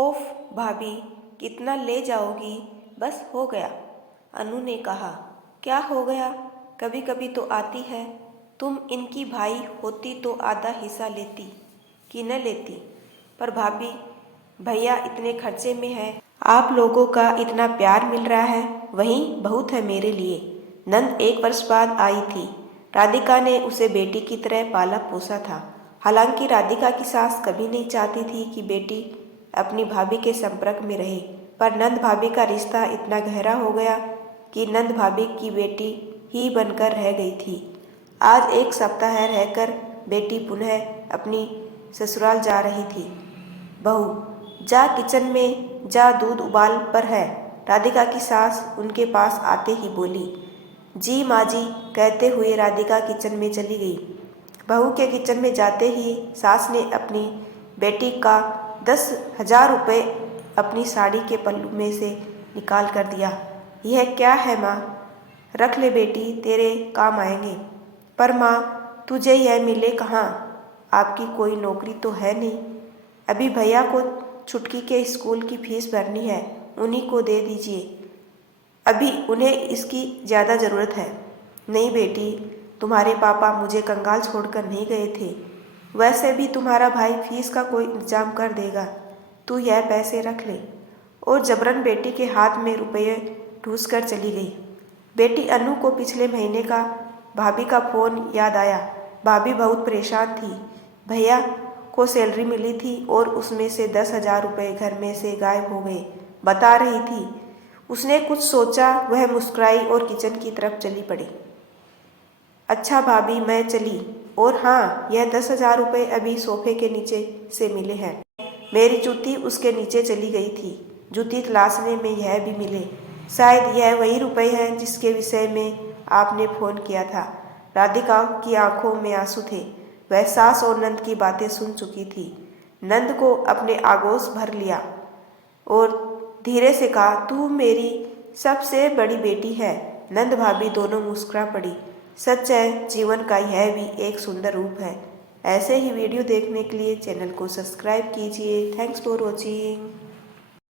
ओफ भाभी, कितना ले जाओगी? बस हो गया। अनु ने कहा। क्या हो गया? कभी कभी तो आती है। तुम इनकी भाई होती तो आधा हिस्सा लेती कि न लेती? पर भाभी, भैया इतने खर्चे में है, आप लोगों का इतना प्यार मिल रहा है, वही बहुत है मेरे लिए। नंद 1 वर्ष बाद आई थी। राधिका ने उसे बेटी की तरह पाला पोसा था। हालांकि राधिका की सास कभी नहीं चाहती थी कि बेटी अपनी भाभी के संपर्क में रहे, पर नंद भाभी का रिश्ता इतना गहरा हो गया कि नंद भाभी की बेटी ही बनकर रह गई थी। आज 1 सप्ताह रहकर बेटी पुनः अपनी ससुराल जा रही थी। बहू, जा किचन में जा, दूध उबाल पर है। राधिका की सास उनके पास आते ही बोली। जी माँ जी, कहते हुए राधिका किचन में चली गई। बहू के किचन में जाते ही सास ने अपनी बेटी का 10,000 रुपये अपनी साड़ी के पल्लू में से निकाल कर दिया। यह क्या है माँ? रख ले बेटी, तेरे काम आएंगे। पर माँ, तुझे यह मिले कहाँ? आपकी कोई नौकरी तो है नहीं। अभी भैया को छुटकी के स्कूल की फीस भरनी है, उन्हीं को दे दीजिए। अभी उन्हें इसकी ज़्यादा ज़रूरत है। नहीं बेटी, तुम्हारे पापा मुझे कंगाल छोड़कर नहीं गए थे। वैसे भी तुम्हारा भाई फीस का कोई इंतजाम कर देगा। तू यह पैसे रख ले। और जबरन बेटी के हाथ में रुपये ठूस कर चली गई। बेटी अनु को पिछले महीने का भाभी का फ़ोन याद आया। भाभी बहुत परेशान थी। भैया को सैलरी मिली थी और उसमें से 10,000 रुपये घर में से गायब हो गए, बता रही थी। उसने कुछ सोचा, वह मुस्कुराई और किचन की तरफ चली पड़ी। अच्छा भाभी, मैं चली। और हाँ, यह 10,000 रुपये अभी सोफे के नीचे से मिले हैं। मेरी जूती उसके नीचे चली गई थी। जूती तलाशने में यह भी मिले। शायद यह वही रुपये हैं जिसके विषय में आपने फ़ोन किया था। राधिका की आंखों में आंसू थे। वह सास और नंद की बातें सुन चुकी थी। नंद को अपने आगोश भर लिया और धीरे से कहा, तू मेरी सबसे बड़ी बेटी है। नंद भाभी दोनों मुस्कुरा पड़ी। सच है, जीवन का यह भी एक सुंदर रूप है। ऐसे ही वीडियो देखने के लिए चैनल को सब्सक्राइब कीजिए। Thanks for watching.